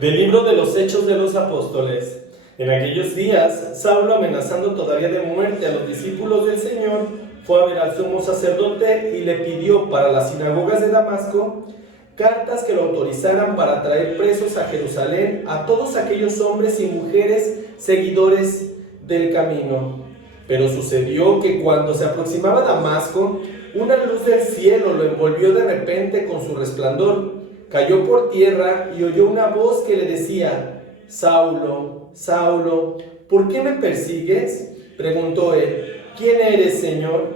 Del libro de los Hechos de los Apóstoles. En aquellos días, Saulo, amenazando todavía de muerte a los discípulos del Señor, fue a ver al sumo sacerdote y le pidió para las sinagogas de Damasco cartas que lo autorizaran para traer presos a Jerusalén a todos aquellos hombres y mujeres seguidores del camino. Pero sucedió que cuando se aproximaba a Damasco, una luz del cielo lo envolvió de repente con su resplandor. Cayó por tierra y oyó una voz que le decía: Saulo, Saulo, ¿por qué me persigues? Preguntó él. ¿Quién eres, Señor?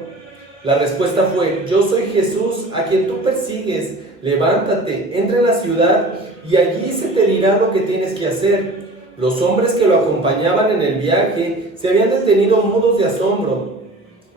La respuesta fue: yo soy Jesús, a quien tú persigues. Levántate, entra en la ciudad y allí se te dirá lo que tienes que hacer. Los hombres que lo acompañaban en el viaje se habían detenido mudos de asombro,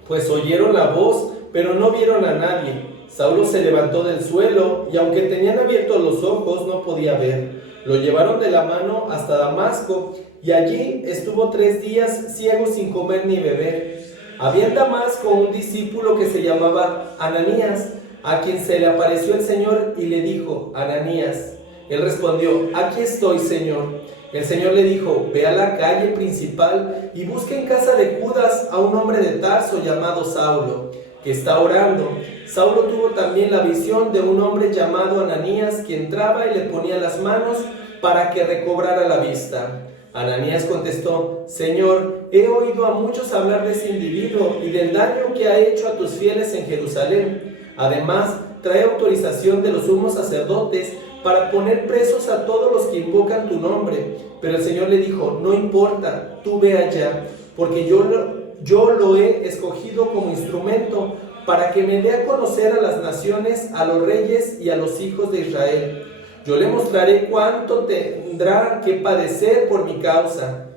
pues oyeron la voz, pero no vieron a nadie. Saulo se levantó del suelo y aunque tenían abiertos los ojos no podía ver. Lo llevaron de la mano hasta Damasco y allí estuvo 3 días ciego sin comer ni beber. Había en Damasco un discípulo que se llamaba Ananías, a quien se le apareció el Señor y le dijo: Ananías. Él respondió: aquí estoy, Señor. El Señor le dijo: ve a la calle principal y busca en casa de Judas a un hombre de Tarso llamado Saulo, que está orando. Saulo tuvo también la visión de un hombre llamado Ananías, que entraba y le ponía las manos para que recobrara la vista. Ananías contestó: Señor, he oído a muchos hablar de ese individuo y del daño que ha hecho a tus fieles en Jerusalén. Además, trae autorización de los sumos sacerdotes para poner presos a todos los que invocan tu nombre. Pero el Señor le dijo: no importa, tú ve allá, porque yo lo he escogido como instrumento para que me dé a conocer a las naciones, a los reyes y a los hijos de Israel. Yo le mostraré cuánto tendrá que padecer por mi causa.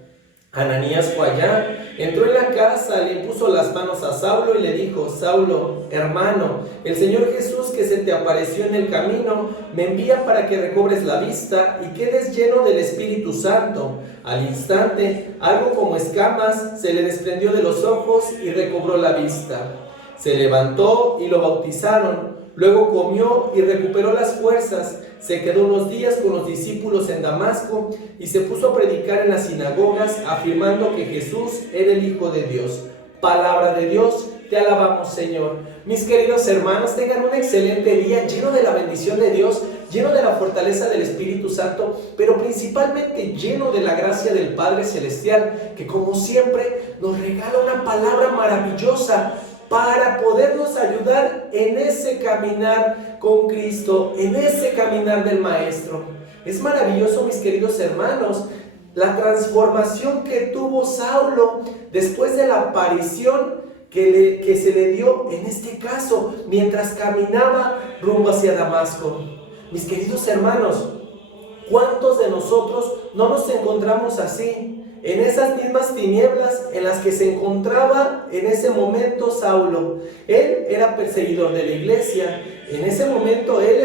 Ananías fue allá, entró en la casa, le impuso las manos a Saulo y le dijo: Saulo, hermano, el Señor Jesús que se te apareció en el camino me envía para que recobres la vista y quedes lleno del Espíritu Santo. Al instante, algo como escamas se le desprendió de los ojos y recobró la vista. Se levantó y lo bautizaron. Luego comió y recuperó las fuerzas. Se quedó unos días con los discípulos en Damasco y se puso a predicar en las sinagogas, afirmando que Jesús era el Hijo de Dios. Palabra de Dios, te alabamos, Señor. Mis queridos hermanos, tengan un excelente día lleno de la bendición de Dios, lleno de la fortaleza del Espíritu Santo, pero principalmente lleno de la gracia del Padre Celestial, que como siempre nos regala una palabra maravillosa para podernos ayudar en ese caminar con Cristo, en ese caminar del Maestro. Es maravilloso, mis queridos hermanos, la transformación que tuvo Saulo después de la aparición que se le dio, en este caso, mientras caminaba rumbo hacia Damasco. Mis queridos hermanos, ¿cuántos de nosotros no nos encontramos así? En esas mismas tinieblas en las que se encontraba en ese momento Saulo. Él era perseguidor de la iglesia. En ese momento él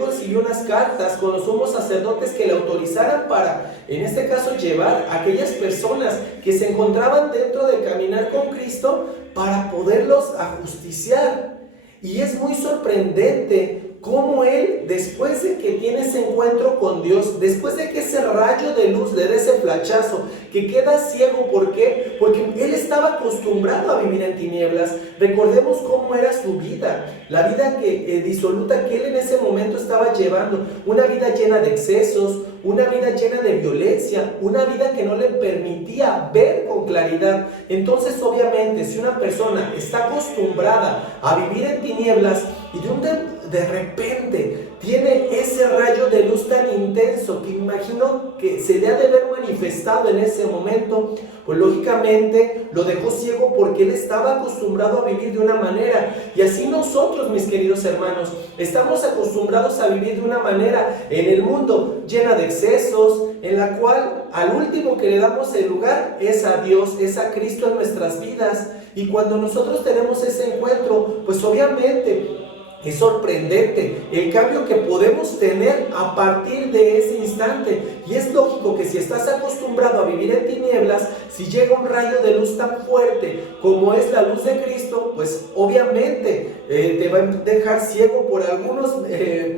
consiguió unas cartas con los sumos sacerdotes que le autorizaran para, en este caso, llevar a aquellas personas que se encontraban dentro de caminar con Cristo para poderlos ajusticiar. Y es muy sorprendente cómo él, después de que tiene ese encuentro con Dios, después de que ese rayo de luz le dé ese flachazo, que queda ciego. ¿Por qué? Porque él estaba acostumbrado a vivir en tinieblas. Recordemos cómo era su vida, la vida disoluta que él en ese momento estaba llevando, una vida llena de excesos, una vida llena de violencia, una vida que no le permitía ver con claridad. Entonces, obviamente, si una persona está acostumbrada a vivir en tinieblas y de repente tiene ese rayo de luz tan intenso que imagino que se le ha de haber manifestado en ese momento, pues lógicamente lo dejó ciego porque él estaba acostumbrado a vivir de una manera. Y así nosotros, mis queridos hermanos, estamos acostumbrados a vivir de una manera en el mundo llena de excesos, en la cual al último que le damos el lugar es a Dios, es a Cristo en nuestras vidas. Y cuando nosotros tenemos ese encuentro, pues obviamente es sorprendente el cambio que podemos tener a partir de ese instante. Y es lógico que si estás acostumbrado a vivir en tinieblas, si llega un rayo de luz tan fuerte como es la luz de Cristo, pues obviamente te va a dejar ciego por algunos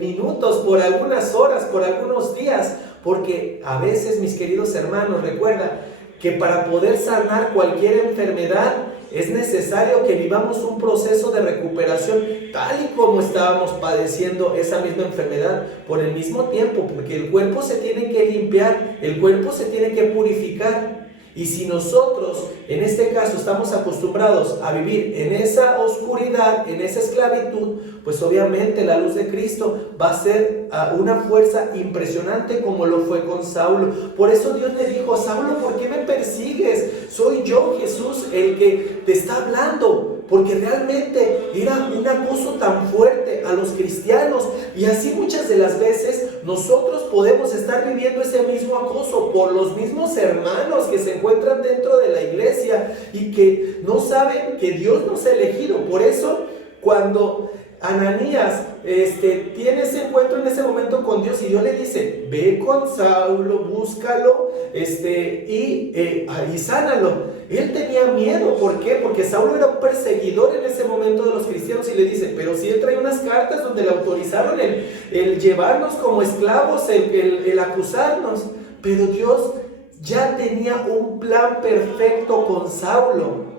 minutos, por algunas horas, por algunos días. porque a veces, mis queridos hermanos, recuerda que para poder sanar cualquier enfermedad es necesario que vivamos un proceso de recuperación tal y como estábamos padeciendo esa misma enfermedad por el mismo tiempo, porque el cuerpo se tiene que limpiar, el cuerpo se tiene que purificar. Y si nosotros, en este caso, estamos acostumbrados a vivir en esa oscuridad, en esa esclavitud, pues obviamente la luz de Cristo va a ser una fuerza impresionante como lo fue con Saulo. Por eso Dios le dijo: Saulo, ¿por qué me persigues? Soy yo, Jesús, el que te está hablando. Porque realmente era un acoso tan fuerte a los cristianos. Y así muchas de las veces nosotros podemos estar viviendo ese mismo acoso por los mismos hermanos que se encuentran dentro de la iglesia y que no saben que Dios nos ha elegido. Por eso, cuando Ananías tiene ese encuentro en ese momento con Dios y Dios le dice: ve con Saulo, búscalo y sánalo. Él tenía miedo. ¿Por qué? Porque Saulo era un perseguidor en ese momento de los cristianos, y le dice: pero si él trae unas cartas donde le autorizaron el llevarnos como esclavos, el acusarnos. Pero Dios ya tenía un plan perfecto con Saulo.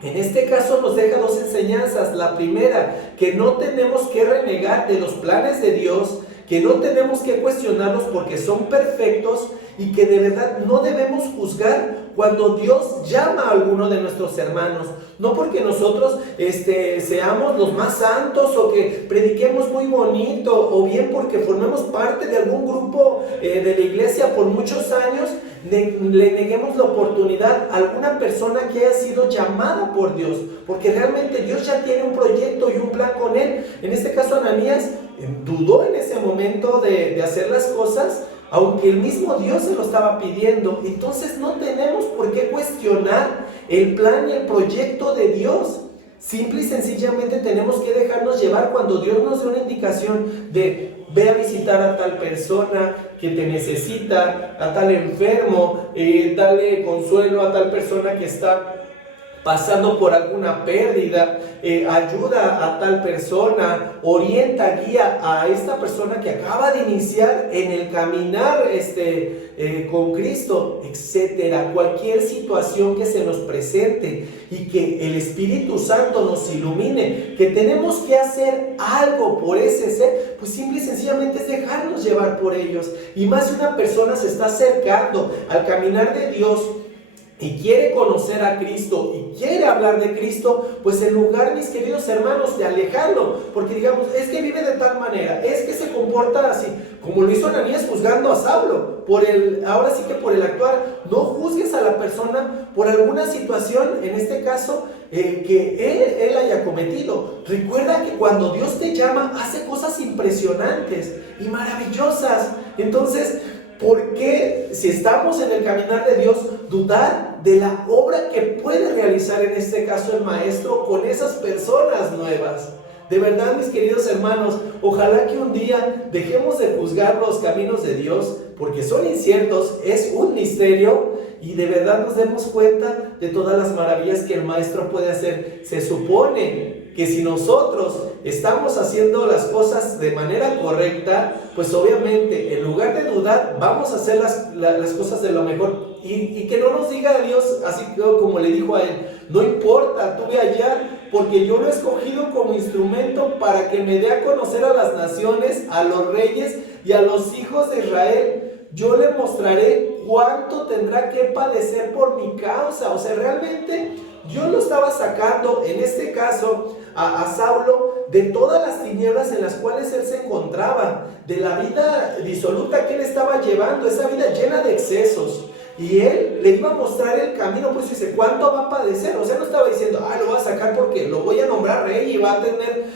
En este caso nos deja dos enseñanzas. La primera, que no tenemos que renegar de los planes de Dios, que no tenemos que cuestionarlos porque son perfectos, y que de verdad no debemos juzgar cuando Dios llama a alguno de nuestros hermanos. No porque nosotros seamos los más santos o que prediquemos muy bonito, o bien porque formemos parte de algún grupo de la iglesia por muchos años, le neguemos la oportunidad a alguna persona que haya sido llamada por Dios, porque realmente Dios ya tiene un proyecto y un plan con él. En este caso, Ananías dudó en ese momento de hacer las cosas, aunque el mismo Dios se lo estaba pidiendo. Entonces no tenemos por qué cuestionar el plan y el proyecto de Dios. Simple y sencillamente tenemos que dejarnos llevar cuando Dios nos dé una indicación de: ve a visitar a tal persona que te necesita, a tal enfermo, dale consuelo a tal persona que está pasando por alguna pérdida, ayuda a tal persona, orienta, guía a esta persona que acaba de iniciar en el caminar con Cristo, etcétera. Cualquier situación que se nos presente y que el Espíritu Santo nos ilumine, que tenemos que hacer algo por ese ser, pues simple y sencillamente es dejarnos llevar por ellos. Y más si una persona se está acercando al caminar de Dios y quiere conocer a Cristo y quiere hablar de Cristo, pues en lugar, mis queridos hermanos, de alejarlo, porque digamos: es que vive de tal manera, es que se comporta así, como lo hizo Ananías juzgando a Saulo, ahora sí que por el actuar. No juzgues a la persona por alguna situación, en este caso, que él haya cometido. Recuerda que cuando Dios te llama, hace cosas impresionantes y maravillosas. Entonces, ¿por qué, si estamos en el caminar de Dios, dudar de la obra que puede realizar en este caso el Maestro con esas personas nuevas? De verdad, mis queridos hermanos, ojalá que un día dejemos de juzgar los caminos de Dios, porque son inciertos, es un misterio, y de verdad nos demos cuenta de todas las maravillas que el Maestro puede hacer. Se supone que si nosotros estamos haciendo las cosas de manera correcta, pues obviamente en lugar de dudar, vamos a hacer las cosas de lo mejor. Y que no nos diga Dios, así como le dijo a él: no importa, tú ve allá, porque yo lo he escogido como instrumento para que me dé a conocer a las naciones, a los reyes y a los hijos de Israel. Yo le mostraré cuánto tendrá que padecer por mi causa. O sea, realmente Dios lo estaba sacando, en este caso, a Saulo, de todas las tinieblas en las cuales él se encontraba, de la vida disoluta que él estaba llevando, esa vida llena de excesos. Y él le iba a mostrar el camino. Pues dice: ¿cuánto va a padecer? O sea, no estaba diciendo: lo voy a sacar porque lo voy a nombrar rey y va a tener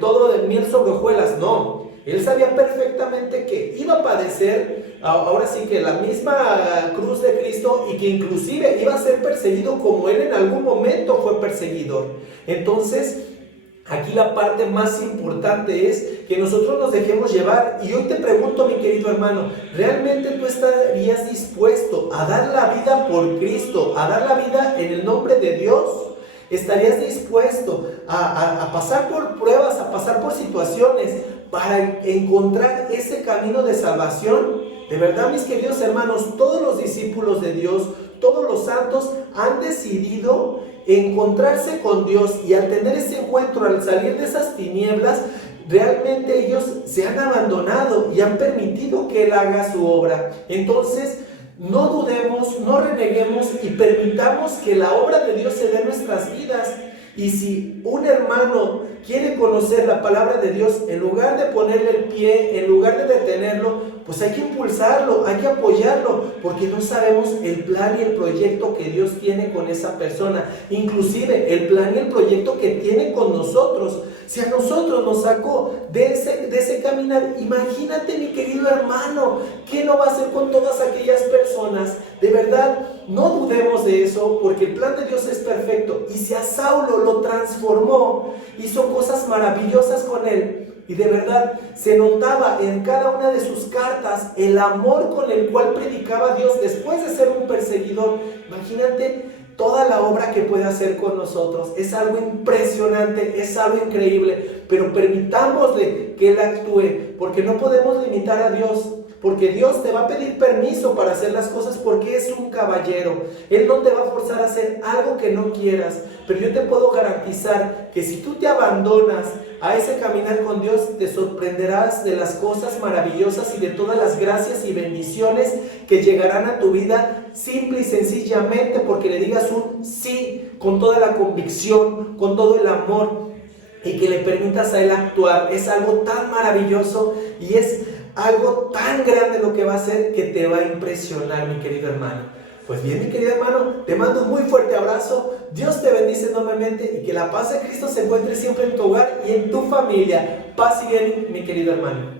todo de miel sobre hojuelas. No, él sabía perfectamente que iba a padecer, ahora sí que la misma cruz de Cristo, y que inclusive iba a ser perseguido como él en algún momento fue perseguidor. Entonces, aquí la parte más importante es que nosotros nos dejemos llevar. Y hoy te pregunto, mi querido hermano, ¿realmente tú estarías dispuesto a dar la vida por Cristo, a dar la vida en el nombre de Dios? ¿Estarías dispuesto a pasar por pruebas, a pasar por situaciones para encontrar ese camino de salvación? De verdad, mis queridos hermanos, todos los discípulos de Dios, todos los santos han decidido encontrarse con Dios, y al tener ese encuentro, al salir de esas tinieblas, realmente ellos se han abandonado y han permitido que Él haga su obra. Entonces, no dudemos, no reneguemos y permitamos que la obra de Dios se dé en nuestras vidas. Y si un hermano quiere conocer la palabra de Dios, en lugar de ponerle el pie, en lugar de detenerlo, pues hay que impulsarlo, hay que apoyarlo, porque no sabemos el plan y el proyecto que Dios tiene con esa persona, inclusive el plan y el proyecto que tiene con nosotros. Si a nosotros nos sacó de ese caminar, imagínate, mi querido hermano, ¿qué no va a hacer con todas aquellas personas? De verdad, no dudemos de eso, porque el plan de Dios es perfecto. Y si a Saulo lo transformó, hizo cosas maravillosas con él, y de verdad se notaba en cada una de sus cartas el amor con el cual predicaba a Dios después de ser un perseguidor. Imagínate toda la obra que puede hacer con nosotros. Es algo impresionante, es algo increíble, pero permitámosle que Él actúe, porque no podemos limitar a Dios, porque Dios te va a pedir permiso para hacer las cosas, porque es un caballero. Él no te va a forzar a hacer algo que no quieras, pero yo te puedo garantizar que si tú te abandonas a ese caminar con Dios, te sorprenderás de las cosas maravillosas y de todas las gracias y bendiciones que llegarán a tu vida, simple y sencillamente porque le digas un sí con toda la convicción, con todo el amor, y que le permitas a Él actuar. Es algo tan maravilloso y es algo tan grande lo que va a hacer, que te va a impresionar, mi querido hermano. Pues bien, mi querido hermano, te mando un muy fuerte abrazo. Dios te bendice enormemente, y que la paz de Cristo se encuentre siempre en tu hogar y en tu familia. Paz y bien, mi querido hermano.